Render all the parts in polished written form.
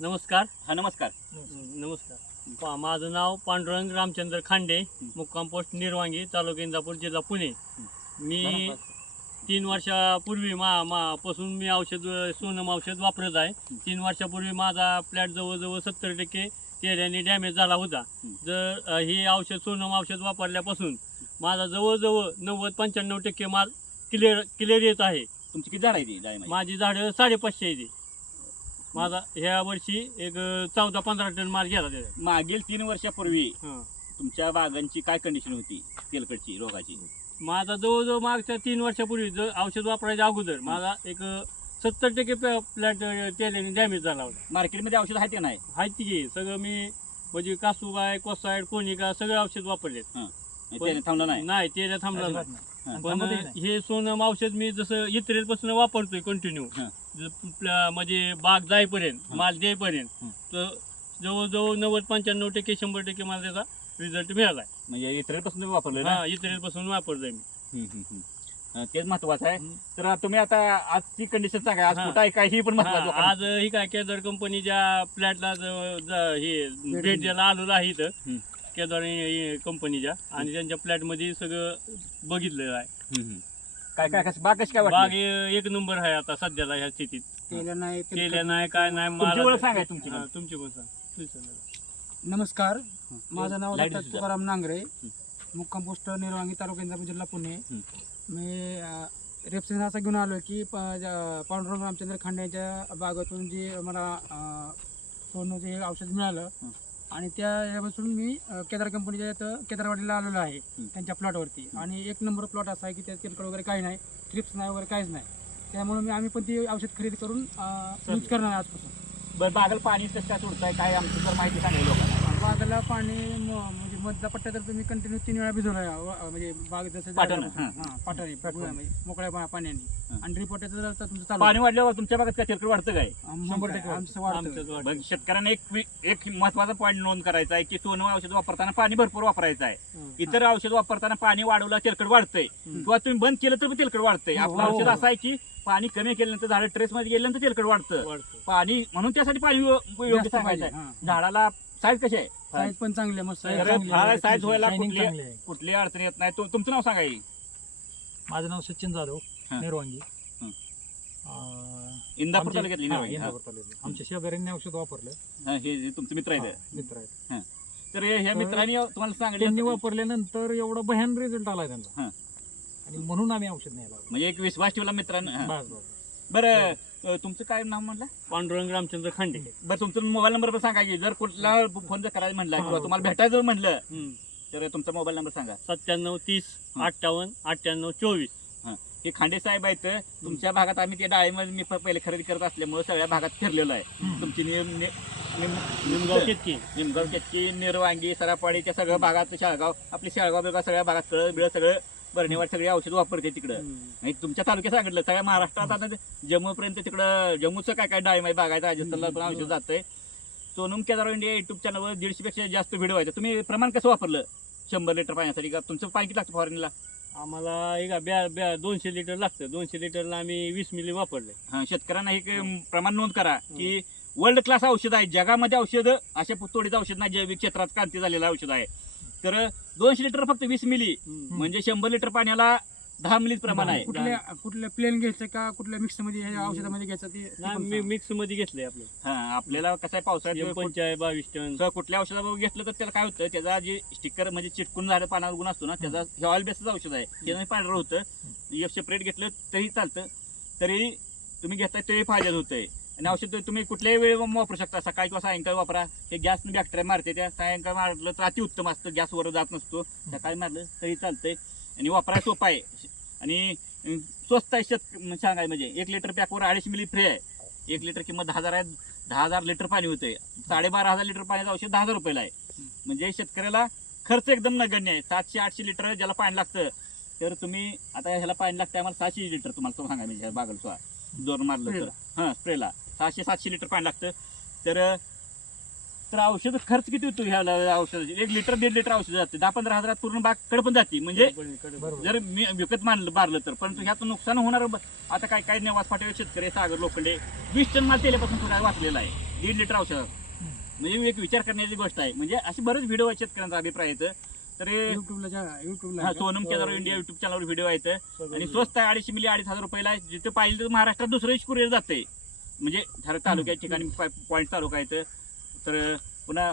नमस्कार. नमस्कार. नमस्कार. माझं नाव पांडुरंग रामचंद्र खांडे, मुक्काम पोस्ट निर्वांगी, तालुका इंदापूर, जिल्हा पुणे. मी 3 वर्षापूर्वी पासून मी सोनम औषध वापरत आहे. 3 वर्षापूर्वी माझा प्लॅट जवळजवळ 70% तेल्याने डॅमेज झाला होता. जर हे सोनम औषध वापरल्यापासून माझा जवळजवळ 90-95% माल क्लिअर येत आहे. तुमची किती झाड आहे ती? माझी झाडं 550 आहे. माझा ह्या वर्षी एक 14-15 टन माल गेला त्याचा. मागील 3 वर्षापूर्वी तुमच्या बागांची काय कंडिशन होती तेलकटची रोगाची? माझा जवळजवळ मागच्या 3 वर्षापूर्वी औषध वापरायच्या अगोदर माझा एक 70% प्लॅट तेल्याने डॅमेज झाला होता. मार्केटमध्ये औषध आहे ते नाही? आहे की सगळं मी म्हणजे कासूबाय, कोसाईड, कोनिका सगळे औषध वापरलेत. थांबलं नाही तेल्या थांबला नाही. पण हे सोनम औषध मी जसं इतरेपासून वापरतोय कंटिन्यू, म्हणजे बाग जाईपर्यंत माल देईपर्यंत, तर जवळजवळ 90-95% 100% मला त्याचा रिझल्ट मिळाला. म्हणजे इतरेपासून वापरलं? हा, इतरेपासून वापरतोय मी. तेच महत्वाचं आहे. तर तुम्ही आता आजची कंडिशन सांगा, आज कुठं आहे काय ही पण महत्वाचं. आज ही काय केदार कंपनीच्या प्लॅटला हे भेट द्यायला आलेलो आहे इथं केदार कंपनीच्या, आणि त्यांच्या प्लॅट मध्ये सगळं बघितलेलं आहे. काय काय बाग कशी काय बाग एक नंबर आहे आता सध्याला ह्या स्थितीत. केल्या नाही काय नाही. तुमची ओळख सांगा. तुमची पण सांगा. नमस्कार, माझं नाव डॉक्टर तुकाराम नांगरे, मुक्काम पोस्ट निर्वांगी, तालुका इंदापूर, जिल्हा पुणे. मी रेफरन्स असा घेऊन आलो की पांडुरंग रामचंद्र खांडे यांच्या बागातून जे मला सोनूचं हे औषध मिळालं, आणि त्यापासून मी केदार कंपनीच्या इथं केदारवाडीला आलेलो आहे त्यांच्या प्लॉटवरती. आणि एक नंबर प्लॉट असा आहे की त्या तेलकट वगैरे काही नाही, थ्रिप्स नाही वगैरे काहीच नाही. त्यामुळे आम्ही पण ती औषध खरेदी करून यूज करणार आजपासून. बरं, बागेला पाणी कसं काय सोडताय काय आमची जर माहिती सांगायला लोकांना? बागेला पाणी म्हणजे मधला पट्टा तर तुम्ही कंटिन्यू 3 वेळा भिजवला, म्हणजे बाग जसं पाटाने मोकळ्या पाण्याने, आणि रिपोर्टाचं तुमचं चालू. पाणी वाढल्यावर तुमच्या बागात काय तेलकट वाढतं काय? 100% शेतकऱ्यांना एक महत्वाचा पॉईंट नोंद करायचा आहे की सोनम औषध वापरताना पाणी भरपूर वापरायचं आहे. इतर औषध वापरताना पाणी वाढवलं तेलकट वाढतंय, किंवा तुम्ही बंद केलं तर तेलकट वाढतंय. आपलं औषध असं आहे की पाणी कमी केल्यानंतर झाड ट्रेस मध्ये गेल्यानंतर तेलकट वाढतं पाणी, म्हणून त्यासाठी पाणी योग्य सांगायचं आहे. झाडाला साईज कशी आहे? साईज पण चांगली आहे, मस्त साईज व्हायला कुठली अडचण येत नाही. तुमचं नाव सांगा. माझं नाव सचिन जाधव, निर्वांगी, इंदापूर तालुक्यातली निर्वांगी. आमच्या शेजाऱ्यांनी औषध वापरलं. हे तुमचे मित्र आहेत? मित्र आहेत. तर ह्या मित्रांनी तुम्हाला सांगितलं, त्यांनी वापरल्यानंतर एवढा भयान रिझल्ट आलाय त्यांना, आणि म्हणून आम्ही औषध न्यायला लागलो. म्हणजे एक विश्वास ठेवला मित्रांनो. बस. बरं, तुमचं काय नाव म्हणलं? पांडुरंग रामचंद्र खांडे. बरं, तुमचा मोबाईल नंबर पण सांगा की जर कुठला फोन जर करायचं म्हणला किंवा तुम्हाला भेटायचं म्हणलं तर तुमचा मोबाईल नंबर सांगा. 97 30 58 98 24. हे खांडे साहेब आहेत. तुमच्या भागात आम्ही ते डाळीमध्ये मी पहिले खरेदी करत असल्यामुळे सगळ्या भागात फिरलेलो आहे. तुमची निमगाव केतकी, निर्वांगी, सरापाडी, त्या सगळ्या भागात, शाळगाव, आपली शाळगाव बिळगाव सगळ्या भागात बिळ सगळं बरणेवाड सगळे औषध वापरते तिकडं. आणि तुमच्या तालुक्यात सांगितलं सगळ्या महाराष्ट्रात आता जम्मूपर्यंत तिकडं जम्मूचं काय काय डाळिंब बागायचं, राजस्थानला पण औषध जातंय. सोनम केदार इंडिया युट्यूब चॅनलवर 150 पेक्षा जास्त व्हिडिओ व्हायचे. तुम्ही प्रमाण कसं वापरलं 100 लिटर पाण्यासाठी? का तुमचं पाणी किती लागतं फवारणीला? आम्हाला एक 200 लिटर लागतं. 200 लिटरला आम्ही 20 मिली वापरले. शेतकऱ्यांना हे प्रमाण नोंद करा की वर्ल्ड क्लास औषध आहे. जगामध्ये औषध अशा पुतोडीचं औषध नाही, जैविक क्षेत्रात क्रांती झालेलं औषध आहे. तर 200 लिटर फक्त 20 मिली, म्हणजे 100 लिटर पाण्याला 10 मिली प्रमाण आहे. कुठल्या प्लेन घ्यायचं का कुठल्या मिक्स मध्ये औषधामध्ये घ्यायचं ते मिक्स मध्ये घेतलंय आपलं. आपल्याला कसं आहे, पावसाळ्यात 22 टन कुठल्या औषधाबरोबर घेतलं तर त्याला काय होतं, त्याचा जे स्टिकर म्हणजे चिटकून झालं पानावर गुण असतो ना, त्याचा हे ऑइल बेस्ड औषध आहे, त्यानं पांढरं होतं. एक सेपरेट घेतलं तरी चालतं, तरी तुम्ही घेताय तरी फायद्यात होतंय. आणि औषध तुम्ही कुठल्याही वेळी वापरू शकता, सकाळी किंवा सायंकाळी वापरा. हे गॅसनं बॅक्टेरिया मारते, त्या सायंकाळी मारलं तर अति उत्तम असतं, गॅसवर जात नसतो. सकाळी मारलं तरी चालतंय, आणि वापरायला सोपं आहे, आणि स्वस्त आहे. सांगाय म्हणजे 1 लिटर पॅकवर 250 मिली फ्री आहे. 1 लिटर किंमत 10,000 आहे. 10,000 लिटर पाणी होतंय. 12,500 लिटर पाण्याचं औषध 10,000 रुपयाला आहे. म्हणजे शेतकऱ्याला खर्च एकदम नगण्य आहे. 700-800 लिटर ज्याला पाणी लागतं, तर तुम्ही आता ह्याला पाणी लागतं आम्हाला 600 लिटर, तुम्हाला सांगा म्हणजे बागल जोर मारलं तर स्प्रेला 600-700 लिटर पाणी लागतं. तर तर औषध खर्च किती होतो ह्या औषधाची 1 लिटर 1.5 लिटर औषध जाते 10-15 हजारात पूर्ण बाग कडे पण जाते म्हणजे जर मी विकत मारलं तर परंतु ह्यातून नुकसान होणार आता काय नेवास फाटे शेतकरी सागर लोखंडे 20 टन माल तेल्यापासून थोडा वाचलेला आहे 1.5 लिटर औषधात म्हणजे एक विचार करण्याची गोष्ट आहे म्हणजे असे बरेच व्हिडिओ आहेत शेतकऱ्यांचा अभिप्राय आहेत तर युट्यूबला सोनम केदार इंडिया युट्यूब चॅनलवर व्हिडिओ आहेत आणि स्वस्त आहे 250 मिली 2,500 रुपयाला जिथे पाहिजे तर महाराष्ट्रात दुसरं कुरिअर जाते म्हणजे तालुक्या ठिकाणी पॉईंट तालुका आहेत तर पुन्हा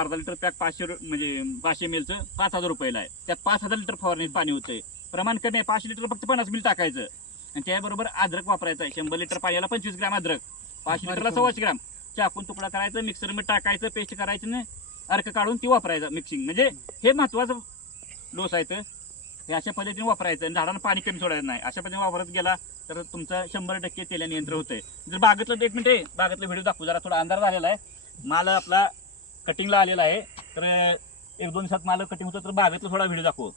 अर्धा लिटर पॅक 500 म्हणजे 500 ml 5,000 रुपयाला आहे त्यात 5,000 लिटर फवारणी पाणी होतंय प्रमाण कमी आहे 5 लिटर फक्त 50 मिली टाकायचं आणि त्याबरोबर अद्रक वापरायचं आहे 100 लिटर पाण्याला 25 ग्रॅम अद्रक 5 लिटरला 125 ग्रॅम चाकून तुकडा करायचं मिक्सरमध्ये टाकायचं पेस्ट करायचं ना अर्क काढून ती वापरायचं मिक्सिंग म्हणजे हे महत्वाचं लोस आहे हे अशा पद्धतीने वापरायचं आणि झाडांना पाणी कमी सोडायचं नाही अशा पद्धतीने वापरत गेला तर तुमचा 100% तेल्या नियंत्रण होतंय जर बागेतलं 1 मिनिट बागेतला व्हिडिओ दाखवू जरा थोडा अंधार झालेला आहे माल आपला कटिंगला आलेला आहे तर 1-2 दिवसात माल कटिंग होतं तर बागेतला थोडा व्हिडिओ दाखवू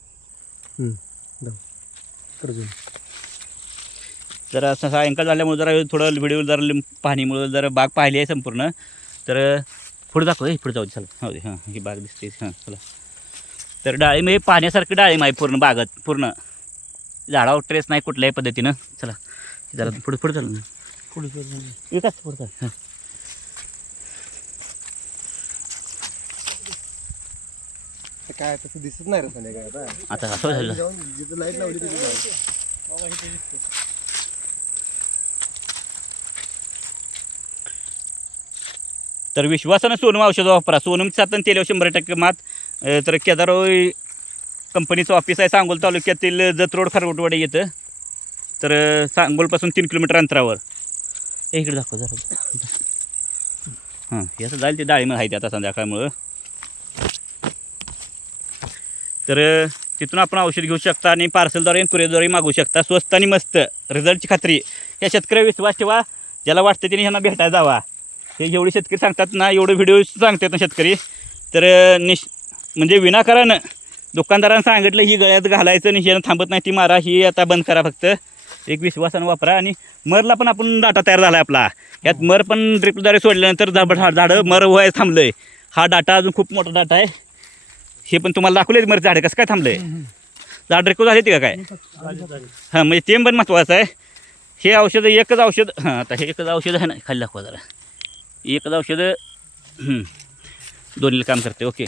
जरा सायंकाळ झाल्यामुळे जरा थोडं व्हिडिओ जरा पाणीमुळे जरा बाग पाहिली आहे संपूर्ण तर पुढे दाखव पुढे जाऊ चला हो दे हां ही बाग दिसते हां चला तर डाळिंब हे पाण्यासारखं डाळिंब आहे पूर्ण बागत पूर्ण झाडावर ट्रेस नाही कुठल्याही पद्धतीनं चला जरा पुढे चालू येतात पुढे हां काय तसं दिसत नाही रे संध्याकाळी आता असं झालं जिथं लाईट लावली तिथे जाऊ तर विश्वासानं सोनम औषध वापरा सोनमचं आता तेल 100% मात तर केदार कंपनीचं ऑफिस आहे सांगोल तालुक्यातील जत रोड खारवटवाडी येतं तर सांगोलपासून 3 किलोमीटर अंतरावर इकडे दाखव जरा हां याचं जाईल ते डाळिंब आहे ते आता संध्याकाळमुळं तर तिथून आपण औषध घेऊ शकता आणि पार्सलद्वारे कुरिअरद्वारे मागवू शकता स्वस्त आणि मस्त रिझल्टची खात्री या शेतकरी विश्वास ठेवा ज्याला वाटतं त्याने ह्यांना भेटायला जावा हे जेवढे शेतकरी सांगतात ना एवढे व्हिडिओ सांगतात ना शेतकरी तर म्हणजे विनाकारण दुकानदारांना सांगितलं ही गळ्यात घालायचं आणि ह्यानं थांबत नाही ती मारा ही आता बंद करा फक्त एक विश्वासानं वापरा आणि मरला पण आपण डाटा तयार झाला आहे आपला यात मर पण ड्रिपद्वारे सोडल्यानंतर झाडं मर व्हायला थांबलं आहे हा डाटा अजून खूप मोठा डाटा आहे हे पण तुम्हाला दाखवले मर झाडं कसं काय थांबलं आहे झाड ड्रिको झाले ते का काय हां म्हणजे ते पण महत्त्वाचं आहे हे औषध एकच औषध हां आता हे एकच औषध आहे ना खाली दाखवा जरा एकच औषध दोन्हीला काम करते ओके